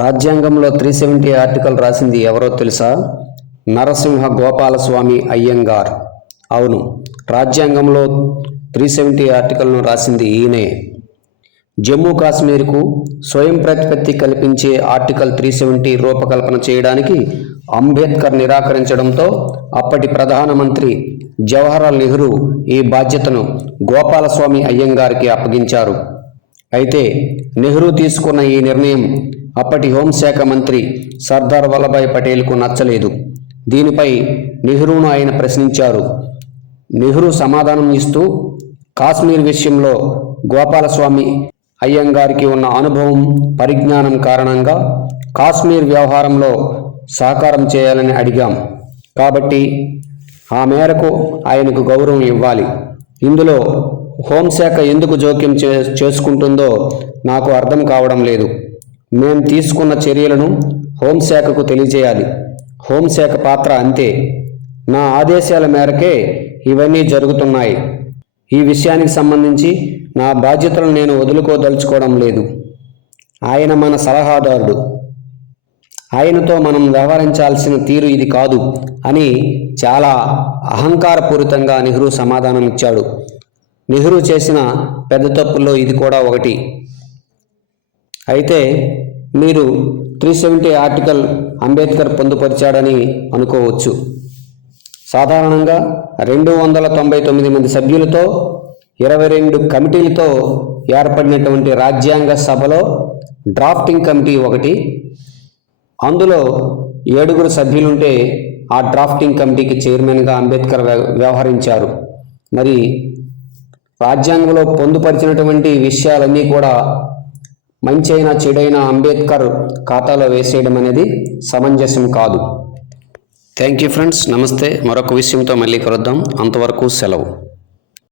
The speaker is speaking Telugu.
రాజ్యాంగంలో త్రీ సెవెంటీ ఆర్టికల్ రాసింది ఎవరో తెలుసా? నరసింహ గోపాలస్వామి అయ్యంగార్. అవును రాజ్యాంగంలో త్రీ సెవెంటీ ఆర్టికల్ను రాసింది ఈయనే. జమ్మూ కాశ్మీర్కు స్వయం ప్రతిపత్తి కల్పించే ఆర్టికల్ త్రీ సెవెంటీ రూపకల్పన చేయడానికి అంబేద్కర్ నిరాకరించడంతో అప్పటి ప్రధానమంత్రి జవహర్లాల్ నెహ్రూ ఈ బాధ్యతను గోపాలస్వామి అయ్యంగారికి అప్పగించారు. అయితే నెహ్రూ తీసుకున్న ఈ నిర్ణయం అప్పటి హోంశాఖ మంత్రి సర్దార్ వల్లభాయ్ పటేల్కు నచ్చలేదు. దీనిపై నెహ్రూను ఆయన ప్రశ్నించారు. నెహ్రూ సమాధానం ఇస్తూ కాశ్మీర్ విషయంలో గోపాలస్వామి అయ్యంగారికి ఉన్న అనుభవం పరిజ్ఞానం కారణంగా కాశ్మీర్ వ్యవహారంలో సహకారం చేయాలని అడిగాం. కాబట్టి ఆ మేరకు ఆయనకు గౌరవం ఇవ్వాలి. ఇందులో హోంశాఖ ఎందుకు జోక్యం చే చేసుకుంటుందో నాకు అర్థం కావడం లేదు. మేం తీసుకున్న చర్యలను హోంశాఖకు తెలియజేయాలి. హోంశాఖ పాత్ర అంతే. నా ఆదేశాల మేరకే ఇవన్నీ జరుగుతున్నాయి. ఈ విషయానికి సంబంధించి నా బాధ్యతలను నేను వదులుకోదలుచుకోవడం లేదు. ఆయన మన సలహాదారుడు. ఆయనతో మనం వ్యవహరించాల్సిన తీరు ఇది కాదు అని చాలా అహంకారపూరితంగా నెహ్రూ సమాధానం ఇచ్చాడు నెహ్రూ చేసిన పెద్ద తప్పుల్లో ఇది కూడా ఒకటి. అయితే మీరు త్రీ సెవెంటీ ఆర్టికల్ అంబేద్కర్ పొందుపరిచాడని అనుకోవచ్చు. సాధారణంగా రెండు వందల తొంభై తొమ్మిది మంది సభ్యులతో ఇరవై రెండు కమిటీలతో ఏర్పడినటువంటి రాజ్యాంగ సభలో డ్రాఫ్టింగ్ కమిటీ ఒకటి అందులో ఏడుగురు సభ్యులుంటే ఆ డ్రాఫ్టింగ్ కమిటీకి చైర్మన్గా అంబేద్కర్ వ్య- వ్యవహరించారు. మరి రాజ్యాంగంలో పొందుపరిచినటువంటి విషయాలన్నీ కూడా మంచైనా చెడైనా అంబేద్కర్ ఖాతాలో వేసేయడం అనేది సమంజసం కాదు. థ్యాంక్ యూ ఫ్రెండ్స్ నమస్తే. మరొక విషయంతో మళ్ళీ కలుద్దాం. అంతవరకు సెలవు.